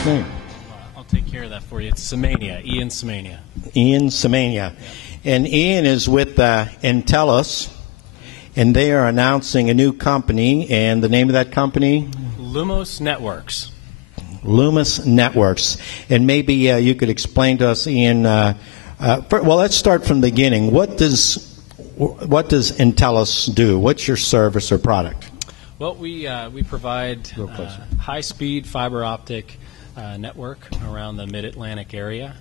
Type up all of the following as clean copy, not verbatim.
last name? I'll take care of that for you. It's Ciemania, Ian Ciemania. Ian Ciemania. And Ian is with Entellus, and they are announcing a new company, and the name of that company? Lumos Networks. Lumos Networks. And maybe you could explain to us, Ian, well, let's start from the beginning. What does Entellus do? What's your service or product? Well, we provide high-speed fiber optic network around the Mid-Atlantic area.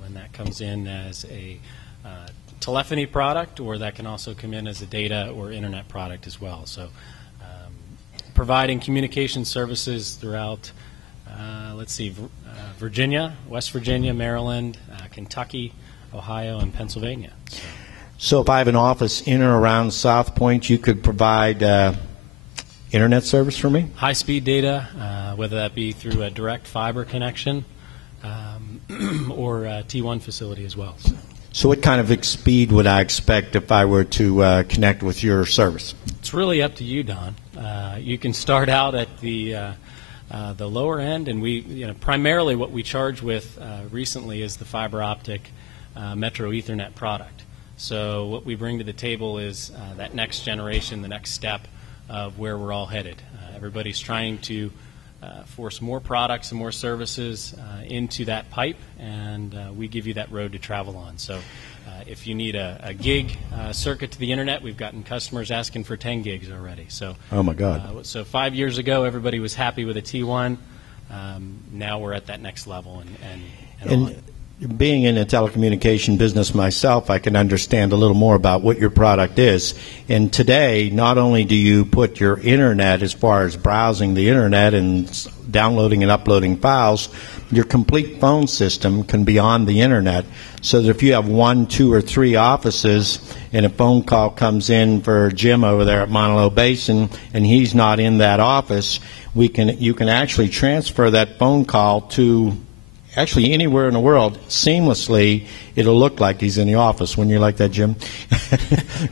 When that comes in as a telephony product, or that can also come in as a data or internet product as well. So providing communication services throughout, Virginia, West Virginia, Maryland, Kentucky, Ohio, and Pennsylvania. So if I have an office in or around Southpointe, you could provide internet service for me? High-speed data, whether that be through a direct fiber connection or a T1 facility as well. So what kind of speed would I expect if I were to connect with your service? It's really up to you, Don. You can start out at the lower end, and primarily what we charge with recently is the fiber optic Metro Ethernet product. So what we bring to the table is that next generation, the next step of where we're all headed. Everybody's trying to force more products and more services into that pipe, and we give you that road to travel on. So if you need a gig circuit to the internet, we've gotten customers asking for 10 gigs already. So, oh my God! So 5 years ago, everybody was happy with a T1. Now we're at that next level, and being in the telecommunication business myself, I can understand a little more about what your product is. And today, not only do you put your internet, as far as browsing the internet and downloading and uploading files, your complete phone system can be on the internet. So that if you have 1, 2, or 3 offices and a phone call comes in for Jim over there at Montello Basin and he's not in that office, you can actually transfer that phone call to actually anywhere in the world seamlessly. It'll look like he's in the office. When you're like that, Jim,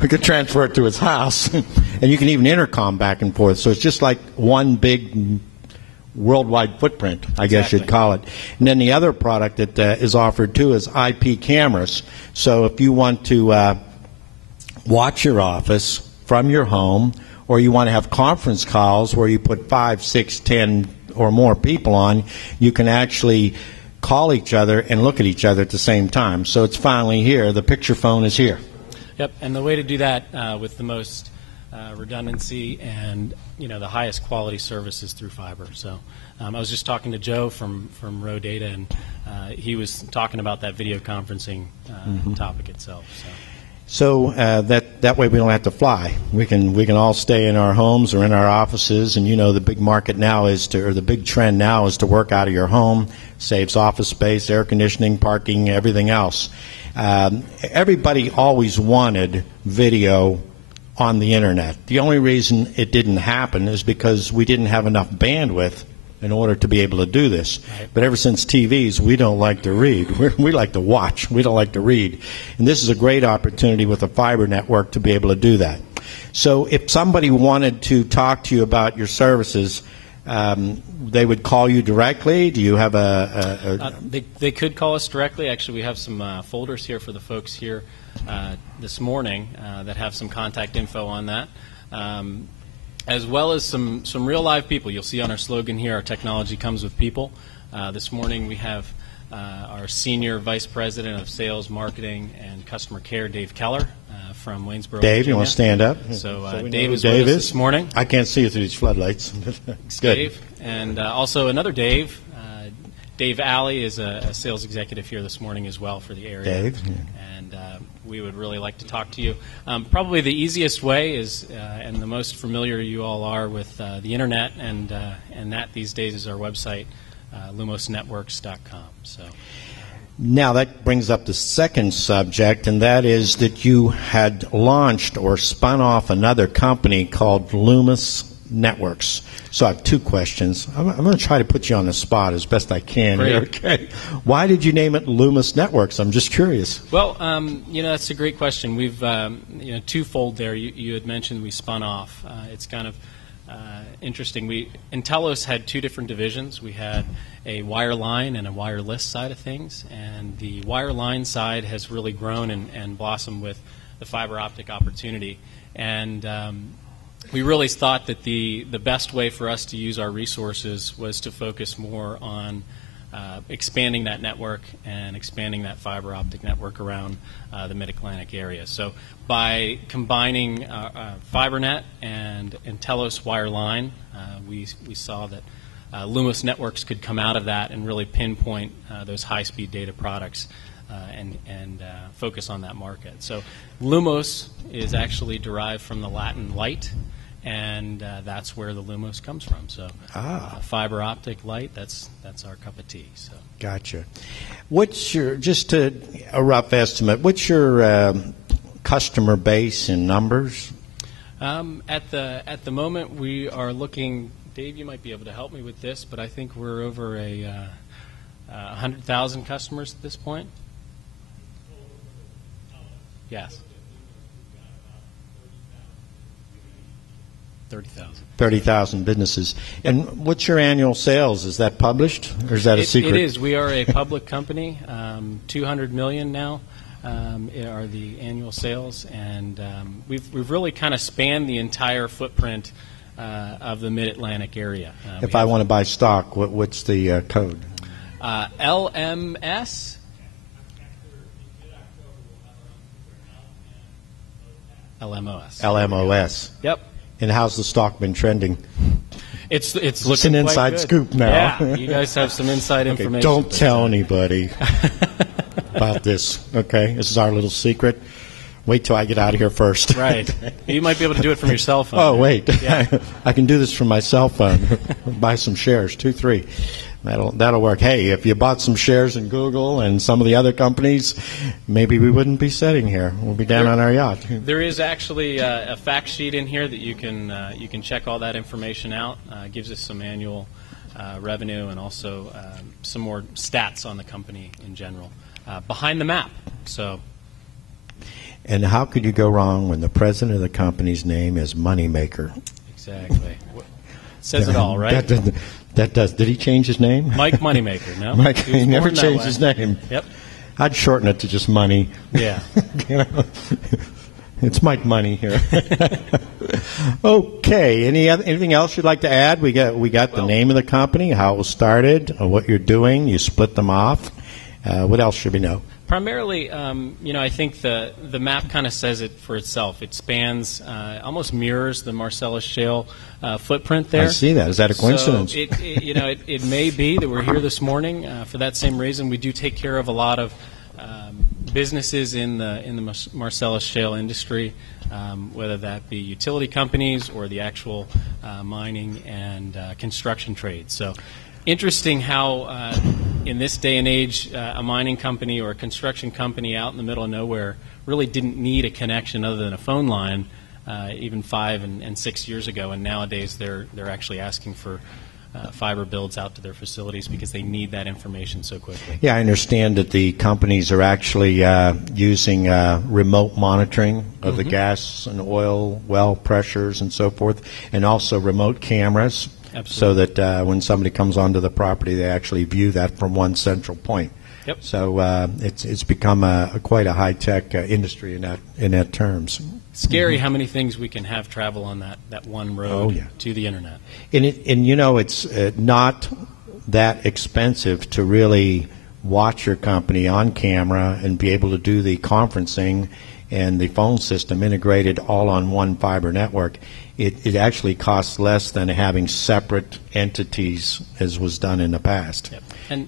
we could transfer it to his house, and you can even intercom back and forth. So it's just like one big worldwide footprint, I guess you'd call it. And then the other product that is offered too is IP cameras. So if you want to watch your office from your home, or you want to have conference calls where you put 5, 6, 10 or more people on, you can actually call each other and look at each other at the same time. So it's finally here. The picture phone is here. Yep, and the way to do that with the most redundancy and the highest quality service is through fiber. So I was just talking to Joe from Row Data, and he was talking about that video conferencing topic itself. So that way we don't have to fly. We can all stay in our homes or in our offices, and the big market now the big trend now is to work out of your home. Saves office space, air conditioning, parking, everything else. Everybody always wanted video on the internet. The only reason it didn't happen is because we didn't have enough bandwidth in order to be able to do this. Right. But ever since TVs, we don't like to read. We like to watch. We don't like to read. And this is a great opportunity with a fiber network to be able to do that. So if somebody wanted to talk to you about your services, they would call you directly? Do you have They could call us directly. Actually, we have some folders here for the folks here this morning that have some contact info on that. As well as some real live people. You'll see on our slogan here, our technology comes with people. This morning we have our Senior Vice President of Sales, Marketing, and Customer Care, Dave Keller, from Waynesboro, Dave, Virginia. You want to stand up? So Dave is with us this morning. I can't see you through these floodlights. Good. Dave. And also another Dave. Dave Alley is a sales executive here this morning as well for the area. Dave. And we would really like to talk to you. Probably the easiest way is, and the most familiar you all are with the internet, and that these days is our website, lumosnetworks.com. So. Now that brings up the second subject, and that is that you had launched or spun off another company called Lumos Networks. So I have 2 questions. I'm going to try to put you on the spot as best I can. Great. Okay. Why did you name it Lumos Networks? I'm just curious. Well, that's a great question. We've, twofold there. You had mentioned we spun off. It's kind of interesting. Intelos had two different divisions. We had a wireline and a wireless side of things, and the wireline side has really grown and blossomed with the fiber optic opportunity. And we really thought that the best way for us to use our resources was to focus more on expanding that network and expanding that fiber optic network around the Mid-Atlantic area. So by combining FiberNet and Intelos wireline, we saw that Lumos Networks could come out of that and really pinpoint those high-speed data products and focus on that market. So Lumos is actually derived from the Latin light, and that's where the Lumos comes from. So fiber optic light, that's our cup of tea. So gotcha. What's your, just a rough estimate, what's your customer base in numbers? At the moment, we are looking, Dave, you might be able to help me with this, but I think we're over 100,000 customers at this point. Yes. 30,000. 30,000 businesses. And what's your annual sales? Is that published, or is that a secret? It is. We are a public company. 200 million now are the annual sales, and we've really kind of spanned the entire footprint of the Mid-Atlantic area. If I want to buy stock, what's the code? LMS. LMOS. LMOS. Yep. And how's the stock been trending? It's looking an inside quite good. scoop now. Yeah, you guys have some inside information. Don't tell anybody about this, okay? This is our little secret. Wait till I get out of here first. Right. You might be able to do it from your cell phone. Oh, wait. Yeah. I can do this from my cell phone. Buy some shares, 2, 3. That'll work. Hey, if you bought some shares in Google and some of the other companies, maybe we wouldn't be sitting here. We'll be down on our yacht. There is actually a fact sheet in here that you can check all that information out. Gives us some annual revenue and also some more stats on the company in general. Behind the map. So. And how could you go wrong when the president of the company's name is Moneymaker? Exactly. Says it all, right? That does. Did he change his name? Mike Moneymaker, no? Mike, he never changed his name. Yep. I'd shorten it to just Money. Yeah. You know, it's Mike Money here. Okay. Anything else you'd like to add? We got the name of the company, how it was started, what you're doing. You split them off. What else should we know? Primarily, I think the map kind of says it for itself. It spans, almost mirrors the Marcellus Shale footprint there. I see that. Is that a coincidence? So it may be that we're here this morning for that same reason. We do take care of a lot of businesses in the Marcellus Shale industry, whether that be utility companies or the actual mining and construction trades. So. Interesting how, in this day and age, a mining company or a construction company out in the middle of nowhere really didn't need a connection other than a phone line, even 5 and 6 years ago. And nowadays, they're actually asking for fiber builds out to their facilities because they need that information so quickly. Yeah, I understand that the companies are actually using remote monitoring of the gas and oil well pressures and so forth, and also remote cameras. Absolutely. So that when somebody comes onto the property, they actually view that from one central point. Yep. So it's become quite a high-tech industry in that terms. Scary how many things we can have travel on that one road to the internet. And it's not that expensive to really watch your company on camera and be able to do the conferencing and the phone system integrated all on one fiber network. It actually costs less than having separate entities as was done in the past. Yep.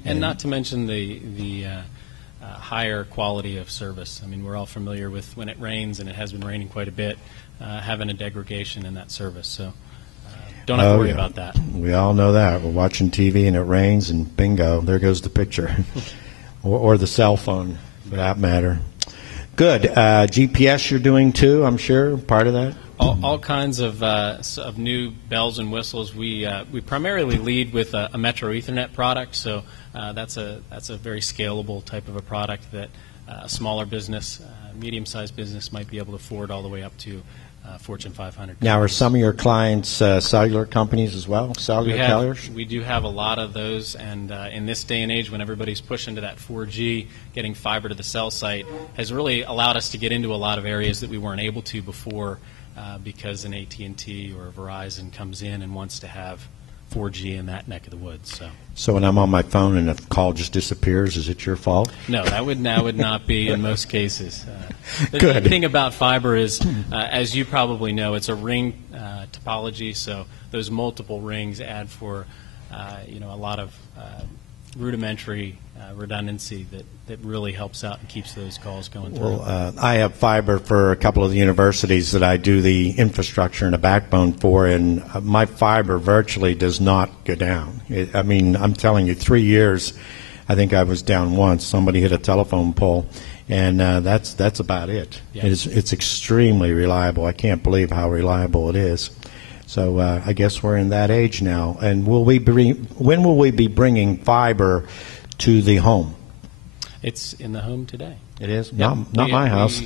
And not to mention the higher quality of service. I mean, we're all familiar with when it rains, and it has been raining quite a bit, having a degradation in that service. So don't have to worry about that. We all know that. We're watching TV and it rains, and bingo, there goes the picture. or the cell phone, for that matter. Good. GPS you're doing too, I'm sure, part of that? All kinds of new bells and whistles. We primarily lead with a Metro Ethernet product, so that's a very scalable type of a product that a smaller business, medium-sized business might be able to afford all the way up to Fortune 500. Now, are some of your clients cellular companies as well? Cellular carriers? We do have a lot of those, and in this day and age when everybody's pushing to that 4G, getting fiber to the cell site has really allowed us to get into a lot of areas that we weren't able to before because an AT&T or a Verizon comes in and wants to have 4G in that neck of the woods. So when I'm on my phone and the call just disappears, is it your fault? No, that would not be in most cases. The Good. thing about fiber is, as you probably know, it's a ring topology, so those multiple rings add for a lot of rudimentary redundancy that really helps out and keeps those calls going through. Well, I have fiber for a couple of the universities that I do the infrastructure and the backbone for, and my fiber virtually does not go down. I'm telling you, 3 years, I think I was down once. Somebody hit a telephone pole, and that's about it. Yeah. It's extremely reliable. I can't believe how reliable it is. So I guess we're in that age now. And when will we be bringing fiber to the home? It's in the home today. It is? Yep. Not my house.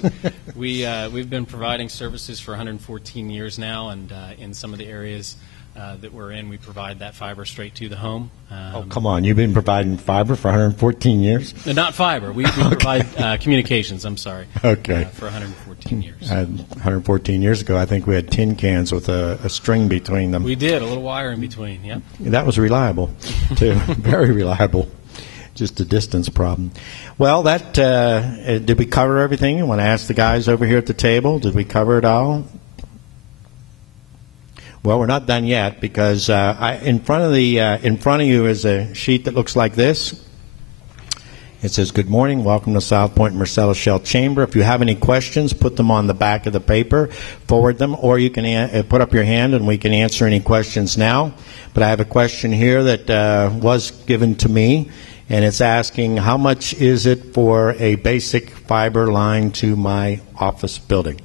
We've been providing services for 114 years now, and in some of the areas that we're in, we provide that fiber straight to the home. Oh, come on. You've been providing fiber for 114 years? Not fiber. We provide communications, I'm sorry, okay. For 114 years. 114 years ago, I think we had tin cans with a string between them. We did, a little wire in between, yep. That was reliable, too. Very reliable. Just a distance problem. Well, did we cover everything? I want to ask the guys over here at the table, did we cover it all? Well, we're not done yet because in front of you is a sheet that looks like this. It says, "Good morning, welcome to Southpointe Marcellus Shell Chamber. If you have any questions, put them on the back of the paper, forward them, or you can put up your hand and we can answer any questions now. But I have a question here that was given to me, and it's asking, how much is it for a basic fiber line to my office building?"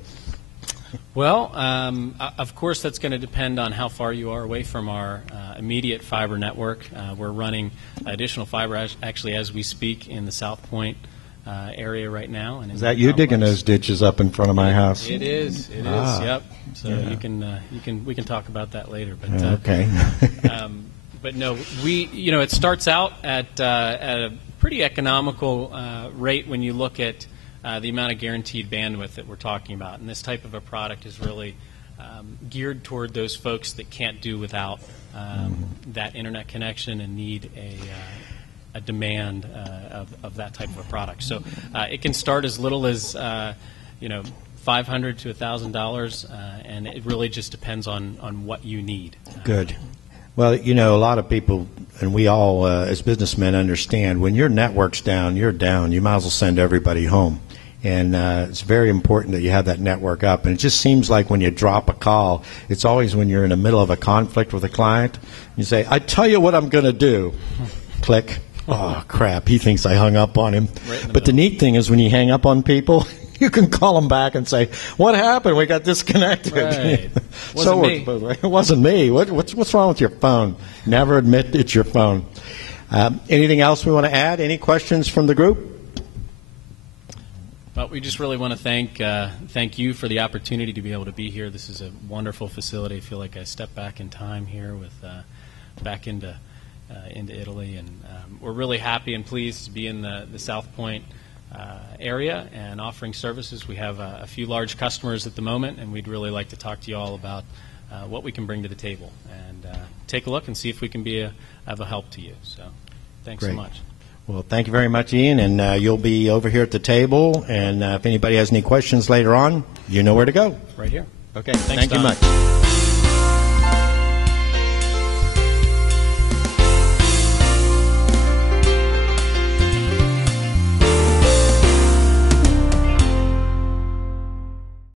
Well, of course, that's going to depend on how far you are away from our immediate fiber network. We're running additional fiber actually as we speak in the Southpointe area right now. And is that you digging those ditches up in front of my house? It is. It is. Yep. So yeah. We can talk about that later. But okay. But no, it starts out at a pretty economical rate when you look at the amount of guaranteed bandwidth that we're talking about. And this type of a product is really geared toward those folks that can't do without that internet connection and need a demand of that type of a product. So it can start as little as $500 to $1,000, and it really just depends on what you need. Good. Well, a lot of people, and we all as businessmen understand, when your network's down, you're down. You might as well send everybody home. And it's very important that you have that network up. And it just seems like when you drop a call, it's always when you're in the middle of a conflict with a client. You say, "I tell you what I'm going to do." Click. Oh, crap. He thinks I hung up on him. But the neat thing is when you hang up on people, you can call them back and say, "What happened? We got disconnected." Right. It wasn't me. What's wrong with your phone? Never admit it's your phone. Anything else we want to add? Any questions from the group? Well, we just really want to thank you for the opportunity to be able to be here. This is a wonderful facility. I feel like I stepped back in time here with back into Italy, and we're really happy and pleased to be in the Southpointe area and offering services. We have a few large customers at the moment, and we'd really like to talk to you all about what we can bring to the table and take a look and see if we can be of a help to you. So, thanks so much. Well, thank you very much, Ian, and you'll be over here at the table, and if anybody has any questions later on, you know where to go. Right here. Okay, Thanks, thank you Don. much.